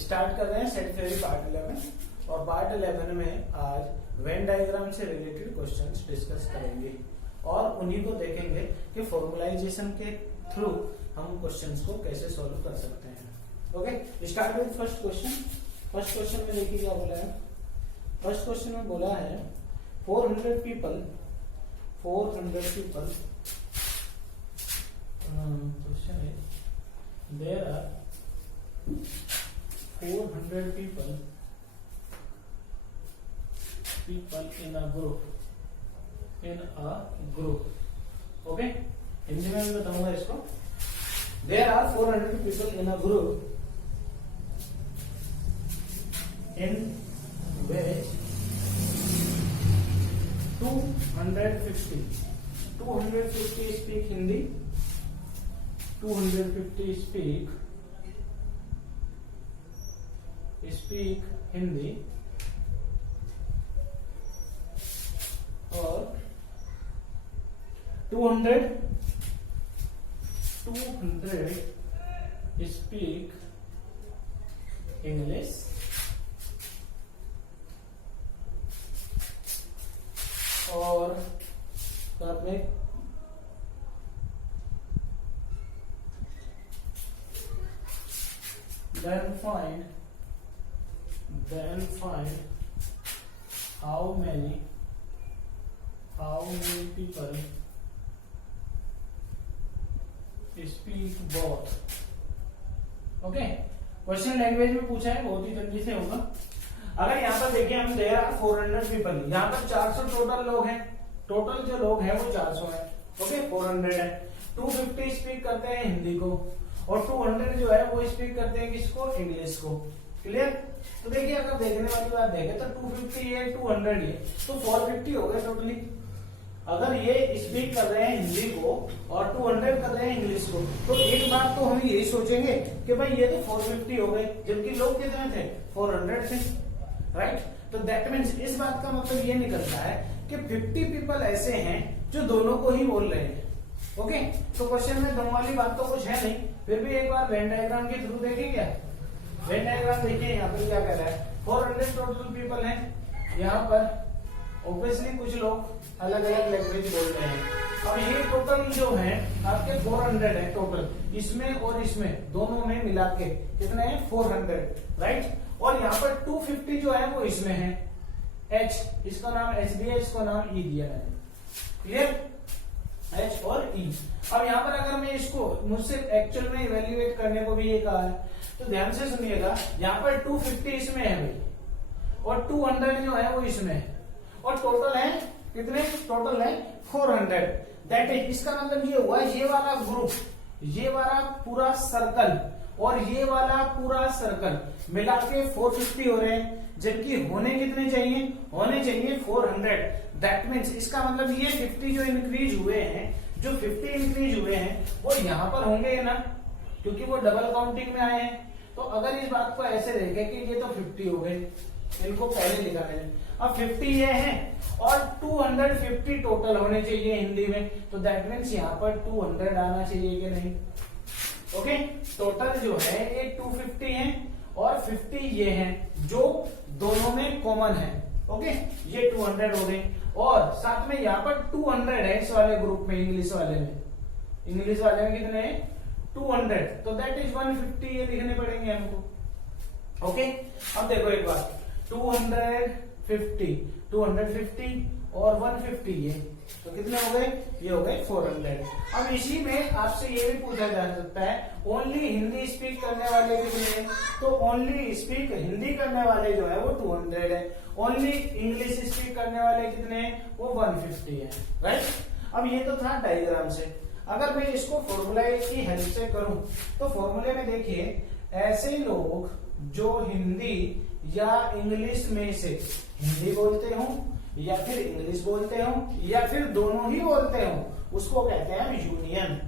Start कर रहे हैं सेट थ्योरी पार्ट 11 और पार्ट 11 में आज वेन डायग्राम से रिलेटेड क्वेश्चंस डिस्कस करेंगे और उन्हीं को देखेंगे कि फॉर्मुलाइजेशन के थ्रू हम क्वेश्चंस को कैसे सॉल्व कर सकते हैं। Okay, start with first question. First question में देखिए क्या बोला है। फर्स्ट क्वेश्चन में बोला है 400 पीपल क्वेश्चन है there are 400 people in a group. Okay, Hindi में भी बताऊंगा इसको। There are 400 people in a group in which 250 speak Hindi, 250 speak Hindi और 200 speak इंग्लिश और साथ में then find how many people speak both. Okay, question language में पूछा है, बहुत ही जल्दी से होगा। अगर यहाँ पर देखिए हम देयर आर 400 पीपल, यहाँ पर 400 टोटल लोग हैं। टोटल जो लोग हैं वो 400 है। ओके, 400 है। 250 स्पीक करते हैं हिंदी को और 200 जो है वो स्पीक करते हैं किसको, इंग्लिश को। क्लियर? तो देखिए अगर देखने वाली बात देखें तो 250 ये 200 ये तो 450 हो गए टोटली। अगर ये स्पीक कर रहे हैं हिंदी को और 200 कर रहे हैं इंग्लिश को, तो एक बात तो हम यही सोचेंगे कि भाई ये तो 450 हो गए, जबकि लोग कितने थे, 400 थे। राइट? तो दैट मीन्स इस बात का मतलब ये निकलता है कि 50 पीपल ऐसे हैं जो दोनों को ही बोल रहे हैं। ओके, तो क्वेश्चन में दोनों वाली बात तो कुछ है नहीं, फिर भी एक बार वेन डायग्राम के थ्रू देखें क्या। वेन डायग्राम देखिए, यहाँ पर क्या कह रहा है, 400 टोटल पीपल हैं। यहाँ पर ऑब्वियसली कुछ लोग अलग अलग लैंग्वेज बोल रहे हैं। अब ये टोटल जो है आपके 400 है टोटल, इसमें और इसमें दोनों में मिला के कितने हैं, 400। राइट? और यहाँ पर 250 जो है वो इसमें है। H, इसका नाम H दिया, इसको नाम E दिया है। क्लियर? H और E। अब यहाँ पर अगर मैं इसको मुझसे एक्चुअल में इवेल्युएट करने को भी ये कहा है, तो ध्यान से सुनिएगा। यहाँ पर 250 इसमें है भाई और 200 जो है वो इसमें है और टोटल है कितने, टोटल है 400। दैट इज, इसका मतलब ये हुआ ये वाला ग्रुप, ये वाला पूरा सर्कल और ये वाला पूरा सर्कल मिला के 450 हो रहे हैं, जबकि होने कितने चाहिए, होने चाहिए 400। दैट मीन्स इसका मतलब ये 50 जो इंक्रीज हुए हैं, जो 50 इंक्रीज हुए हैं वो यहां पर होंगे ना, क्योंकि वो डबल काउंटिंग में आए हैं। तो अगर इस बात को ऐसे देखें कि ये तो 50 हो गए, इनको पहले लिखा मैंने, अब 50 ये हैं और 250 टोटल होने चाहिए हिंदी में, तो दैट मीन्स यहाँ पर 200 आना चाहिए कि नहीं। ओके, टोटल जो है ये 250 है और 50 ये हैं जो दोनों में कॉमन है। ओके, ये 200 हो गए और साथ में यहाँ पर 200 है इस वाले ग्रुप में, इंग्लिश वाले में। इंग्लिश वाले में कितने हैं, 200, तो दैट इज 150 ये लिखने पड़ेंगे हमको। ओके, अब देखो एक बात, 250 और 150 ये तो कितने हो गए, ये हो गए 400। अब इसी में आपसे ये भी पूछा जा सकता है ओनली हिंदी स्पीक करने वाले कितने हैं, तो ओनली स्पीक हिंदी करने वाले जो है वो 200 है, ओनली इंग्लिश स्पीक करने वाले कितने हैं, वो 150 है। राइट? अब ये तो था डायग्राम से। अगर मैं इसको फॉर्मूला की हेल्प से करूं तो फॉर्मूले में देखिए, ऐसे लोग जो हिंदी या इंग्लिश में से हिंदी बोलते हो या फिर इंग्लिश बोलते हो या फिर दोनों ही बोलते हो, उसको कहते हैं यूनियन।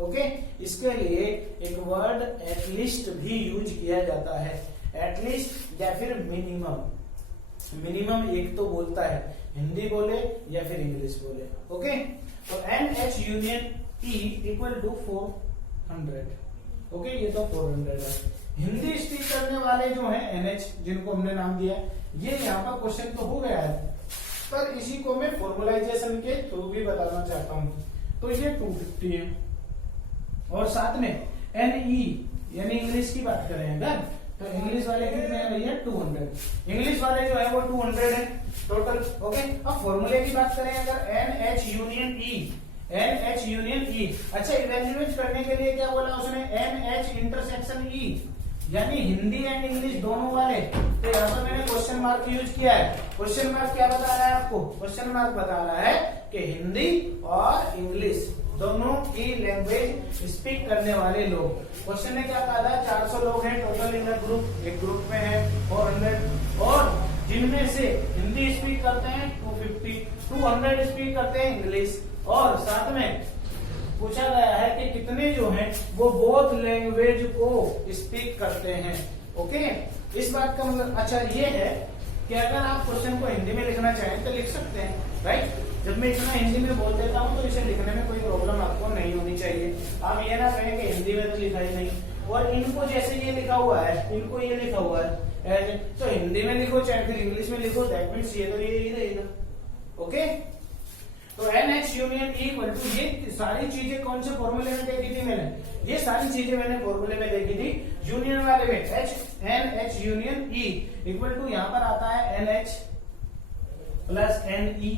ओके, इसके लिए एक वर्ड एटलीस्ट भी यूज किया जाता है, एटलीस्ट या फिर मिनिमम। मिनिमम एक तो बोलता है, हिंदी बोले या फिर इंग्लिश बोले। ओके, तो NH union E equal to 400। Okay, ये तो 400 है। हिंदी स्पीक करने करने वाले जो हैं NH जिनको हमने नाम दिया है, ये यहाँ पर क्वेश्चन तो हो गया है, पर इसी को मैं फॉर्मुलाइजेशन के थ्रू भी बताना चाहता हूँ। तो ये 250 है, और साथ में NE यानी इंग्लिश की बात करें अगर, तो इंग्लिश वाले कितने हैं भैया 200, इंग्लिश वाले जो है वो 200 है टोटल। ओके, अब फॉर्मूले की बात करें अगर NH union E, NH union E, अच्छा इवेल्युएट करने के लिए क्या बोला उसने, NH इंटरसेक्शन E, यानी हिंदी एंड इंग्लिश दोनों वाले। तो यहाँ पर मैंने क्वेश्चन मार्क यूज किया है। क्वेश्चन मार्क क्या बता रहा है आपको, क्वेश्चन मार्क बता रहा है कि हिंदी और इंग्लिश दोनों की लैंग्वेज स्पीक करने वाले लोग। क्वेश्चन ने क्या कहा था, 400 लोग हैं टोटल इन ग्रुप, एक ग्रुप में है 400, और जिनमें से हिंदी स्पीक करते हैं 250, 200 स्पीक करते हैं इंग्लिश, और साथ में पूछा गया है कि कितने जो हैं वो बोथ लैंग्वेज को स्पीक करते हैं। ओके, इस बात का मतलब अच्छा ये है कि अगर आप क्वेश्चन को हिंदी में लिखना चाहें तो लिख सकते हैं, राइट। जब मैं इतना हिंदी में बोल देता हूं तो इसे लिखने में कोई प्रॉब्लम आपको नहीं होनी चाहिए। आप ये ना कहें कि हिंदी में तो लिखा ही नहीं, और इनको जैसे ये लिखा हुआ है, इनको ये लिखा हुआ है, तो हिंदी में लिखो चाहे फिर इंग्लिश में लिखो, दैट मीन्स ये तो ये ही रहेगा। ओके, तो NH union E equal to, ये सारी चीजें कौन से फॉर्मूले में देखी थी मैंने, ये सारी चीजें मैंने फॉर्मूले में देखी थी यूनियन वाले में। NH union E equal to यहाँ पर आता है NH plus NE।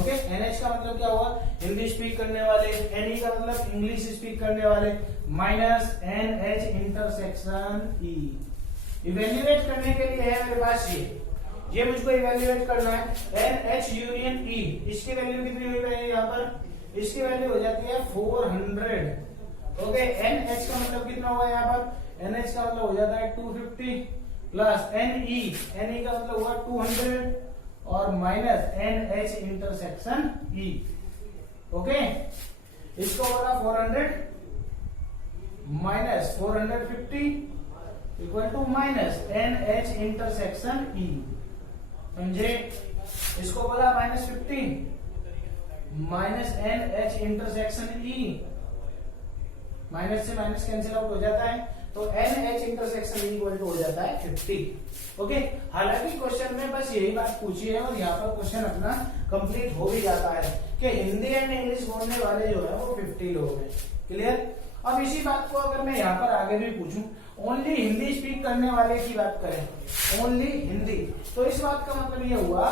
Okay, NH का मतलब क्या हुआ, हिंदी स्पीक करने वाले, NE का मतलब इंग्लिश स्पीक करने वाले, minus NH intersection E। Evaluate करने के लिए है मेरे पास ये मुझको इवेल्युएट करना है NH यूनियन E। इसकी वैल्यू कितनी हुई है यहाँ पर, इसकी वैल्यू हो जाती है 400। ओके, NH का मतलब कितना हुआ यहाँ पर, NH का मतलब हो जाता है 250 प्लस NE का मतलब हुआ 200 और minus NH intersection E। Okay, इसको बोला 400 minus 450 equal to minus NH intersection E, समझे। इसको बोला minus 15 minus NH intersection E, minus से माइनस कैंसिल आउट हो जाता है, तो NH intersection E equal to हो जाता है 50। ओके, हालांकि क्वेश्चन में बस यही बात पूछी है और यहाँ पर क्वेश्चन अपना कंप्लीट हो भी जाता है कि हिंदी एंड इंग्लिश बोलने वाले जो है वो 50 लोग हैं। क्लियर। अब इसी बात को अगर मैं यहाँ पर आगे भी पूछूं, ओनली हिंदी स्पीक करने वाले की बात करें, ओनली हिंदी, तो इस बात का मतलब ये हुआ,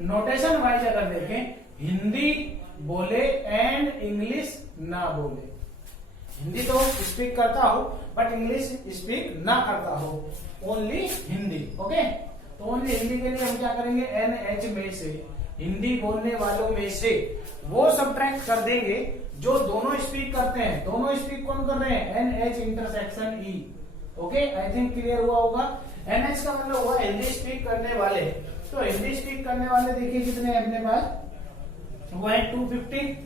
नोटेशन वाइज अगर देखें, हिंदी बोले एंड इंग्लिश ना बोले, हिंदी तो स्पीक करता हो बट इंग्लिश स्पीक ना करता हो, ओनली हिंदी। ओके, तो ओनली हिंदी के लिए हम क्या करेंगे, NH में से, हिंदी बोलने वालों में से वो सब्ट्रैक्ट कर देंगे जो दोनों स्पीक करते हैं। दोनों स्पीक कौन कर रहे हैं, NH intersection E। Okay, I think clear हुआ होगा। NH का मतलब हुआ हिंदी स्पीक करने वाले, तो हिंदी स्पीक करने वाले देखिए कितने हैं अपने पास, वो है 250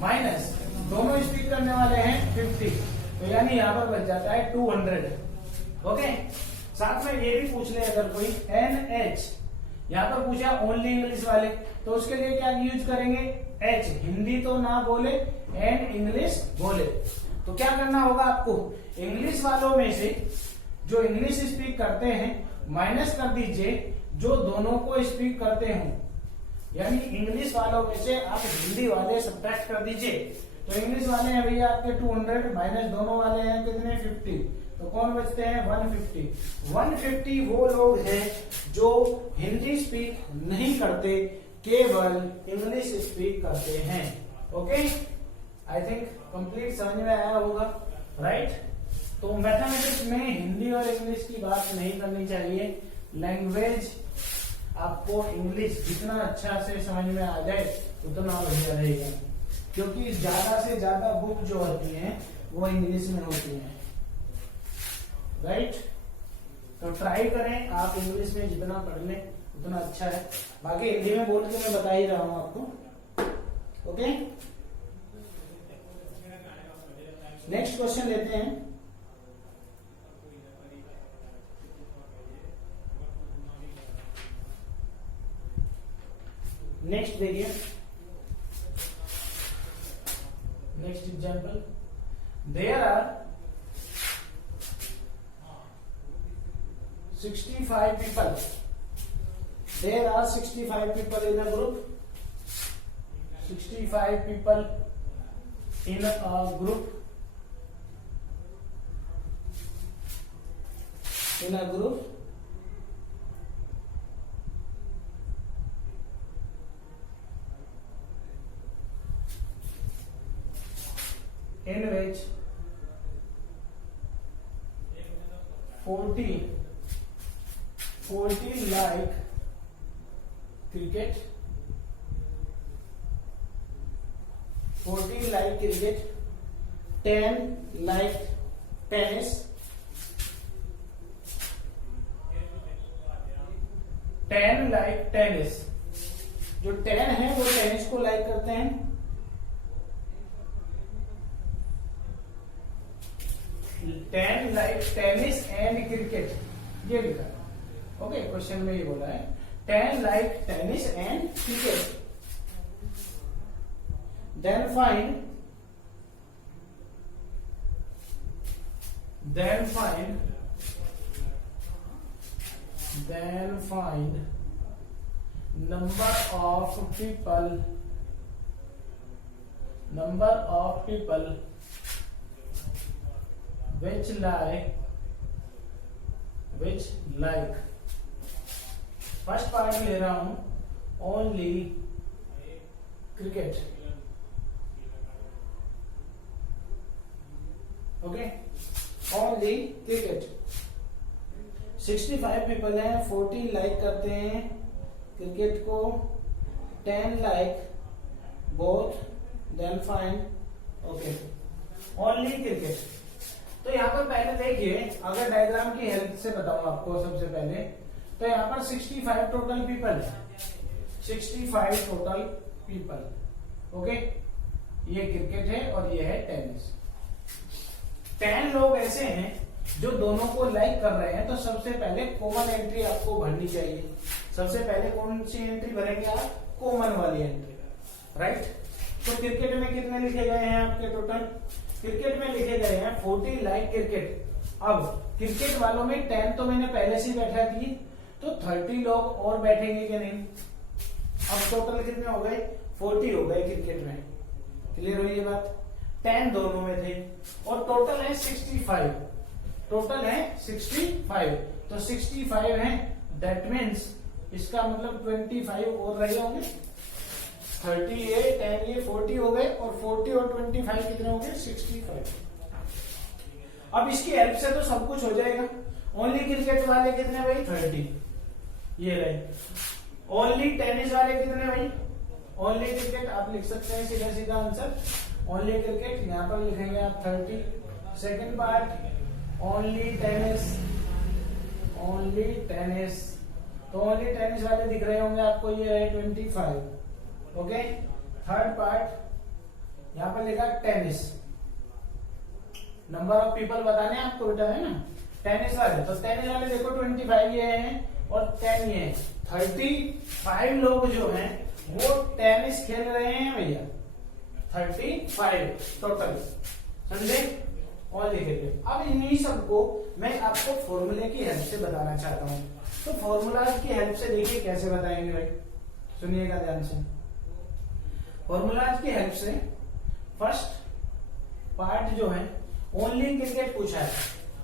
माइनस दोनों स्पीक करने वाले हैं 50, तो यानी यहाँ पर बच जाता है 200। ओके, साथ में ये भी पूछ ले अगर कोई, NH यहाँ पर पूछा ओनली इंग्लिश वाले, तो उसके लिए क्या यूज करेंगे, H, हिंदी तो ना बोले एंड इंग्लिश बोले। तो क्या करना होगा आपको, इंग्लिश वालों में से जो इंग्लिश स्पीक करते हैं माइनस कर दीजिए जो दोनों को स्पीक करते हो, यानी इंग्लिश वालों में से आप हिंदी वाले सब्ट्रैक्ट कर दीजिए। तो इंग्लिश वाले हैं भैया आपके 200 माइनस दोनों वाले हैं कितने 50, तो कौन बचते हैं 150। 150 वो लोग हैं जो हिंदी स्पीक नहीं करते, केवल इंग्लिश स्पीक करते हैं। ओके, आई थिंक कंप्लीट समझ में आया होगा, राइट। तो मैथमेटिक्स में हिंदी और इंग्लिश की बात नहीं करनी चाहिए। लैंग्वेज आपको इंग्लिश जितना अच्छा से समझ में आ जाए उतना बढ़िया रहेगा, क्योंकि ज्यादा से ज्यादा बुक जो होती हैं वो इंग्लिश में होती हैं, राइट। तो ट्राई करें आप इंग्लिश में जितना पढ़ लें उतना अच्छा है, बाकी हिंदी में बोल के मैं बता ही रहा हूं आपको। ओके, नेक्स्ट क्वेश्चन लेते हैं। नेक्स्ट देखिए, next example, there are 65 people. There are 65 people in a group. 65 people in a group. In a group. In which 40 like cricket, 40 like cricket, 10 like tennis, 10 like tennis. जो 10 है वो tennis को like करते हैं. 10 like tennis and cricket, ये लिखा है. Okay, question में ये बोला है 10 like tennis and cricket. Then find number of people which like first part ले रहा हूं only cricket. Okay, only cricket. 65 people हैं, 40 लाइक करते हैं क्रिकेट को, 10 like both. Then find okay only cricket. तो यहाँ पर पहले देखिए, अगर डायग्राम की हेल्प से बताऊं आपको सबसे पहले, तो यहाँ पर 65 टोटल पीपल है. 65 टोटल पीपल. ओके, ये क्रिकेट है और ये है टेनिस. 10 लोग ऐसे हैं जो दोनों को लाइक कर रहे हैं. तो सबसे पहले कॉमन एंट्री आपको भरनी चाहिए. सबसे पहले कौन सी एंट्री भरेंगे आप? कॉमन वाली एंट्री. राइट. तो क्रिकेट में कितने लिखे गए हैं आपके टोटल? क्रिकेट में लिखे गए हैं 40 लाइक क्रिकेट. अब क्रिकेट वालों में 10 तो मैंने पहले से बैठा दी, तो 30 लोग और बैठेंगे कि नहीं? अब टोटल कितने हो गए? 40 हो गए क्रिकेट में. क्लियर हुई ये बात? 10 दोनों में थे और टोटल है 65. टोटल है 65. तो 65 है, दैट मीन्स इसका मतलब 25 और रहे होंगे. 30 ये 10 ये 40 हो गए और 40 और 25 कितने हो गए? 65. अब इसकी हेल्प से तो सब कुछ हो जाएगा. ओनली क्रिकेट वाले कितने भाई? 30. ये रहे. ओनली टेनिस वाले कितने भाई? ओनली क्रिकेट आप लिख सकते हैं सीधा सीधा आंसर. ओनली क्रिकेट यहां पर लिखेंगे आप 30. Second part only tennis. Only tennis, तो ओनली टेनिस वाले दिख रहे होंगे आपको, ये है 25. ओके. थर्ड पार्ट यहां पर लिखा टेनिस. नंबर ऑफ पीपल बताने आपको बेटा, है ना? टेनिस वाले, तो टेनिस वाले देखो 25 ये हैं और 10 ये हैं. 35 लोग जो हैं वो टेनिस खेल रहे हैं भैया. 35 टोटल. समझे? और लिखेंगे. अब इन्हीं सबको मैं आपको फॉर्मूले की हेल्प से बताना चाहता हूं. तो फॉर्मूला की हेल्प से देखिए कैसे बताएंगे भाई. सुनिएगा ध्यान से. फॉर्मूलाज की हेल्प से फर्स्ट पार्ट जो है ओनली क्रिकेट पूछा है.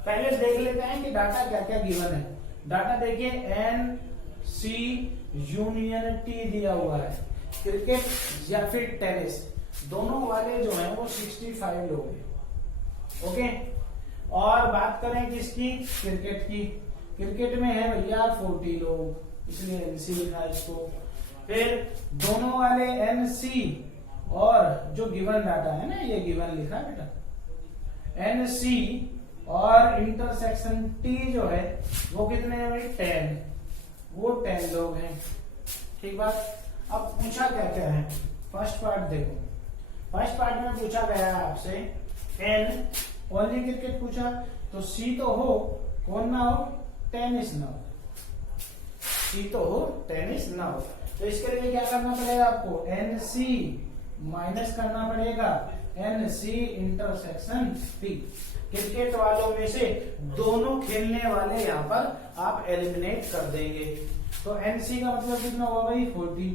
पहले देख लेते हैं कि डाटा क्या क्या गिवन है. डाटा देखिए एन सी यूनियन टी दिया हुआ है. क्रिकेट या फिर टेनिस दोनों वाले जो हैं वो 65 लोग हैं. ओके. और बात करें किसकी? क्रिकेट की. क्रिकेट में है भैया 40 लोग, इसलिए एनसी लिखा है इसको. फिर दोनों वाले एनसी और जो गिवन डाटा है ना, ये गिवन लिखा है बेटा. एनसी और इंटरसेक्शन टी जो है वो कितने हैं भाई? 10. वो 10 लोग हैं. ठीक बात. अब पूछा क्या क्या है? फर्स्ट पार्ट देखो. फर्स्ट पार्ट में पूछा गया है आपसे एन ओनली क्रिकेट पूछा, तो सी तो हो, कौन ना हो? टेनिस ना हो. सी तो हो, टेनिस ना हो. तो इसके लिए क्या करना पड़ेगा आपको? एन सी माइनस करना पड़ेगा n c intersection t. Cricket वालों में से दोनों खेलने वाले यहाँ पर आप एलिमिनेट कर देंगे। तो एनसी का मतलब कितना हुआ भाई 40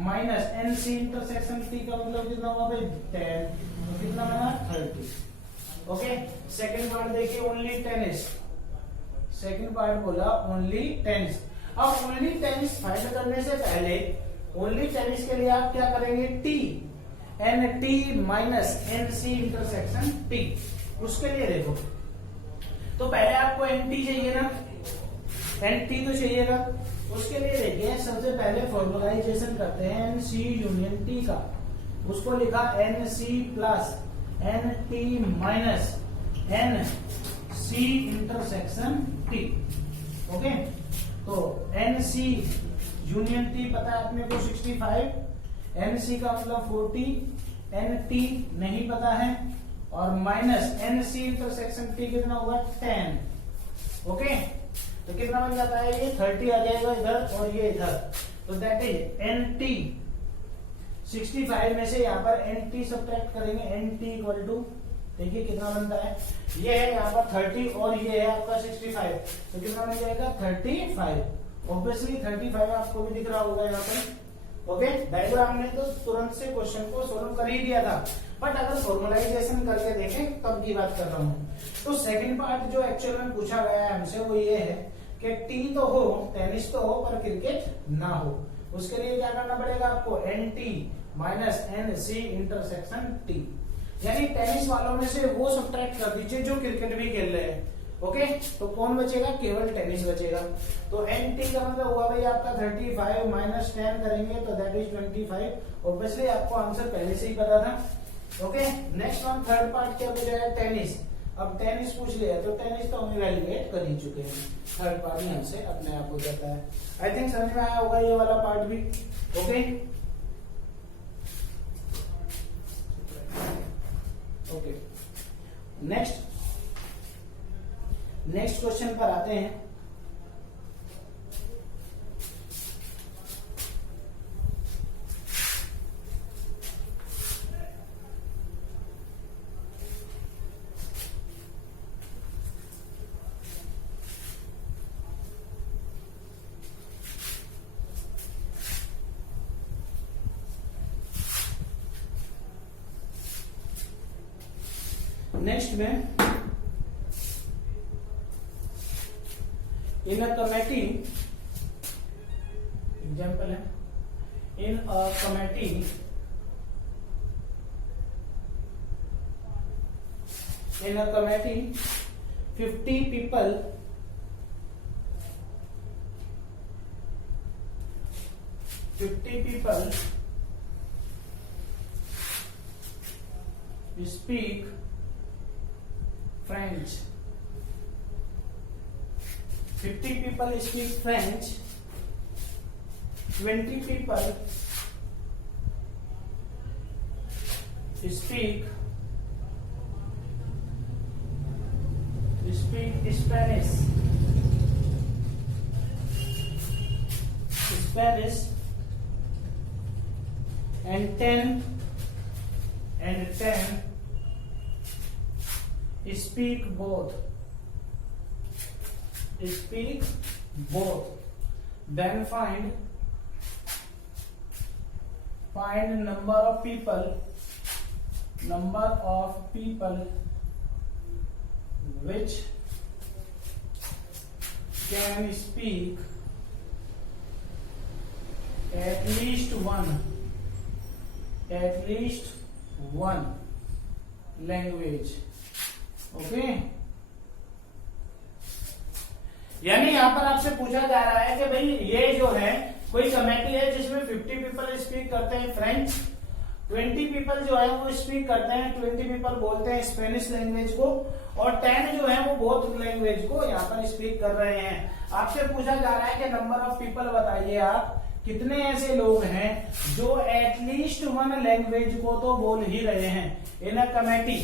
माइनस एनसी इंटरसेक्शन टी का मतलब कितना हुआ भाई 10, तो कितना बना 30। ओके, सेकंड पार्ट देखिए ओनली टेनिस। सेकंड पार्ट बोला ओनली टेनिस। अब ओनली टेनिस फाइंड करने से पहले ओनली टेनिस के लिए आप क्या करेंगे, t n t minus n c intersection t. उसके लिए देखो, तो पहले आपको एन टी चाहिए ना, एन टी तो चाहिएगा। उसके लिए देखिए सबसे पहले फॉर्मुलाइजेशन करते हैं एन सी यूनियन टी का। उसको लिखा n c plus n t minus n c intersection t. Okay, तो एन सी यूनियन टी पता है अपने को 65, एन सी का मतलब 40, एन टी नहीं पता है, और minus n c intersection t कितना होगा 10। ओके, तो कितना बन जाता है ये 30 आ जाएगा इधर और ये इधर, तो दैट इज एन टी 65 में से यहाँ पर एन टी सब्ट्रैक्ट करेंगे, एन टी इक्वल टू देखिए कितना बनता है, ये है यहाँ पर 30 और ये है आपका 65, तो कितना बन जाएगा 35। ऑब्वियसली 35 आपको भी दिख रहा होगा यहाँ पर। ओके, डायग्राम ने तो तुरंत से क्वेश्चन को सोल्व कर ही दिया था, बट अगर फॉर्मुलाइजेशन करके देखें तब की बात कर रहा हूँ। तो सेकंड पार्ट जो एक्चुअल में पूछा गया है हमसे वो ये है कि टी तो हो, टेनिस तो हो, पर क्रिकेट ना हो। उसके लिए क्या करना पड़ेगा आपको, n t minus n c intersection t, यानी टेनिस वालों में से वो सब्ट्रैक्ट कर दीजिए जो क्रिकेट भी खेल रहे हैं। ओके, तो कौन बचेगा, केवल टेनिस बचेगा। तो एन टी का मतलब हुआ भाई आपका 35 माइनस 10 करेंगे तो दैट इज 25। ऑब्वियसली आपको आंसर पहले से ही पता था। Okay, next one third part क्या पूछा है, टेनिस। अब टेनिस पूछ लिया तो टेनिस तो हम इवैल्यूएट कर ही चुके हैं, थर्ड पार्ट ही हमसे अपने आप हो जाता है। आई थिंक समझ में आया होगा ये वाला पार्ट भी। ओके, ओके, नेक्स्ट क्वेश्चन पर आते हैं। नेक्स्ट में इन अ कमेटी, एग्जाम्पल है, in a committee in a committee 50 people speak French. 50 people speak French, 20 people speak Spanish, and 10 speak both. Then find number of people which can speak at least one language. Okay, यानी यहाँ पर आपसे पूछा जा रहा है कि भाई ये जो है कोई कमेटी है जिसमें 50 पीपल स्पीक करते हैं फ्रेंच, 20 पीपल जो है वो स्पीक करते हैं, 20 पीपल बोलते हैं स्पेनिश लैंग्वेज को, और 10 जो है वो बोथ लैंग्वेज को यहाँ पर स्पीक कर रहे हैं। आपसे पूछा जा रहा है कि नंबर ऑफ पीपल बताइए आप, कितने ऐसे लोग हैं जो एटलीस्ट वन लैंग्वेज को तो बोल ही रहे हैं। In a committee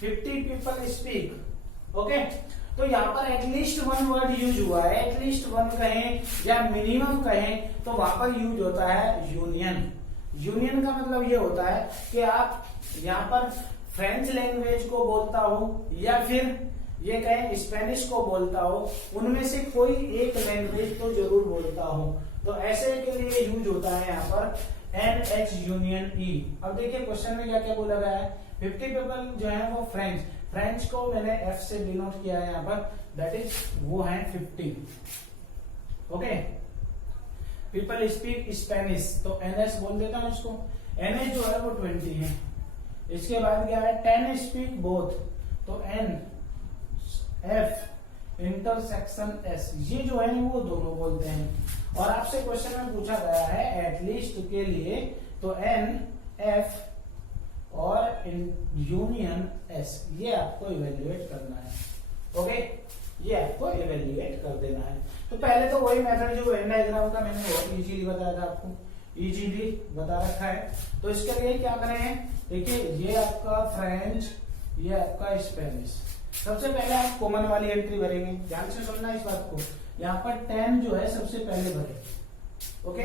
50 people speak. Okay, तो यहाँ पर एटलीस्ट वन वर्ड यूज हुआ है, एटलीस्ट वन कहें या मिनिमम कहें तो वहां पर यूज होता है यूनियन। यूनियन का मतलब ये होता है कि आप यहाँ पर फ्रेंच लैंग्वेज को बोलता हो या फिर ये कहें स्पेनिश को बोलता हो, उनमें से कोई एक लैंग्वेज तो जरूर बोलता हो, तो ऐसे के लिए यूज होता है यहाँ पर NH यूनियन E। अब देखिए क्वेश्चन में क्या क्या बोला गया है, 50 पीपल जो है वो फ्रेंच को मैंने F से डिनोट किया है यहाँ पर, दैट इज वो है 50। ओके, पीपल स्पीक स्पेनिश, तो NS बोल देता हूं उसको, NH जो है वो 20 है। इसके बाद क्या है 10 स्पीक बोथ, तो NF इंटरसेक्शन S, ये जो है वो दोनों बोलते हैं। और आपसे क्वेश्चन में पूछा गया है एटलीस्ट के लिए, तो NF और यूनियन S, ये आपको इवेल्युएट करना है। ओके, ये आपको इवेल्युएट कर देना है। तो पहले तो वही मेथड जो वेन डायग्राम का मैंने बहुत इजीली बताया था आपको, इजीली बता रखा है। तो इसके लिए क्या करें, देखिए ये आपका फ्रेंच, ये आपका स्पेनिश। सबसे पहले आप कॉमन वाली एंट्री भरेंगे, ध्यान से सुनना इस बात को, यहाँ पर 10 जो है सबसे पहले भरे। ओके,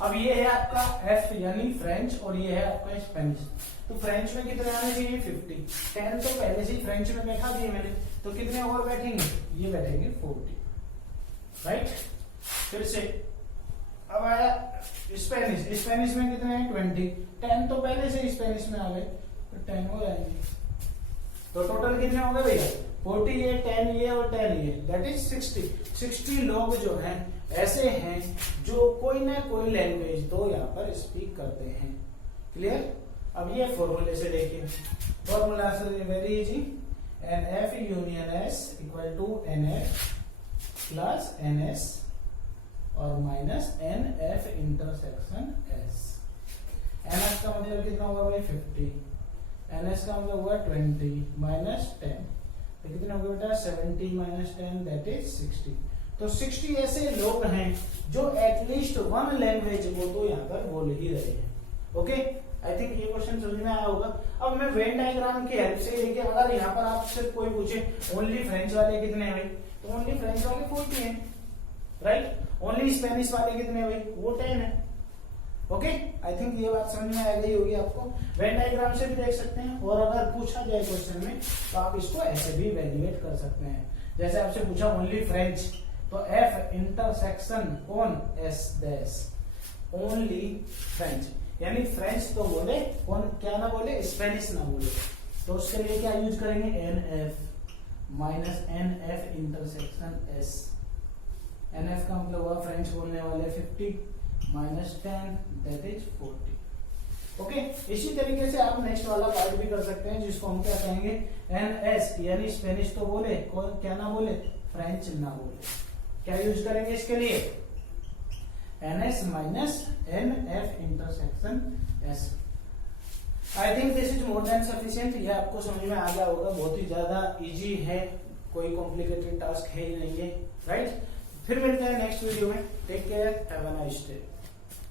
अब ये है आपका F यानी फ्रेंच, और ये है आपका स्पेनिश। तो फ्रेंच में कितने आने चाहिए 50, 10 तो पहले से ही फ्रेंच में बैठा दिए मैंने, तो कितने और बैठेंगे, ये बैठेंगे 40, राइट। फिर से अब आया स्पेनिश में कितने हैं 20, 10 तो पहले से ही स्पेनिश में आ गए, तो 10 हो जाएंगे। तो टोटल कितने हो गए भैया 40, ये 10 ये और 10 ये, दैट इज 60 लोग जो हैं ऐसे हैं जो कोई ना कोई लैंग्वेज तो यहाँ पर स्पीक करते हैं। क्लियर। अब ये फॉर्मूले से देखिए, फॉर्मूला से वेरी इजी, NF यूनियन S equal to NF plus NS और minus NF intersection S। NF का मतलब कितना होगा भाई 50, NS का मतलब हुआ 20 माइनस 10, तो कितना होगा बेटा 70 माइनस 10 दैट इज 60। तो 60 ऐसे लोग हैं जो एटलीस्ट वन लैंग्वेज को तो यहाँ पर बोल ही रहे हैं। ओके, आई थिंक ये क्वेश्चन समझ में आया होगा। अब मैं वेन डायग्राम की हेल्प से लेके, अगर यहाँ पर आपसे कोई पूछे ओनली फ्रेंच वाले कितने हैं भाई, तो ओनली फ्रेंच वाले 40 हैं, राइट। ओनली स्पेनिश वाले कितने हैं भाई, वो 10 है। ओके, आई थिंक ये बात समझ में आ गई होगी आपको। वेन डायग्राम से भी देख सकते हैं, और अगर पूछा जाए क्वेश्चन में तो आप इसको ऐसे भी इवैल्यूएट कर सकते हैं। जैसे आपसे पूछा ओनली फ्रेंच, तो F इंटरसेक्शन कौन S डैश, ओनली फ्रेंच, यानी फ्रेंच तो बोले, कौन क्या ना बोले, स्पेनिश ना बोले, तो उसके लिए क्या यूज करेंगे NF minus NF intersection S। NF का मतलब हुआ फ्रेंच बोलने वाले 50 माइनस 10 दैट इज 40। ओके, इसी तरीके से आप नेक्स्ट वाला पार्ट भी कर सकते हैं, जिसको हम क्या कहेंगे NS, यानी स्पेनिश तो बोले, कौन क्या ना बोले, फ्रेंच ना बोले, क्या यूज करेंगे इसके लिए NS minus NF intersection S। I think this is more than sufficient. ये आपको समझ में आ गया होगा, बहुत ही ज्यादा इजी है, कोई कॉम्प्लिकेटेड टास्क है ही नहीं है, राइट। फिर मिलते हैं नेक्स्ट वीडियो में, take care, have a nice day.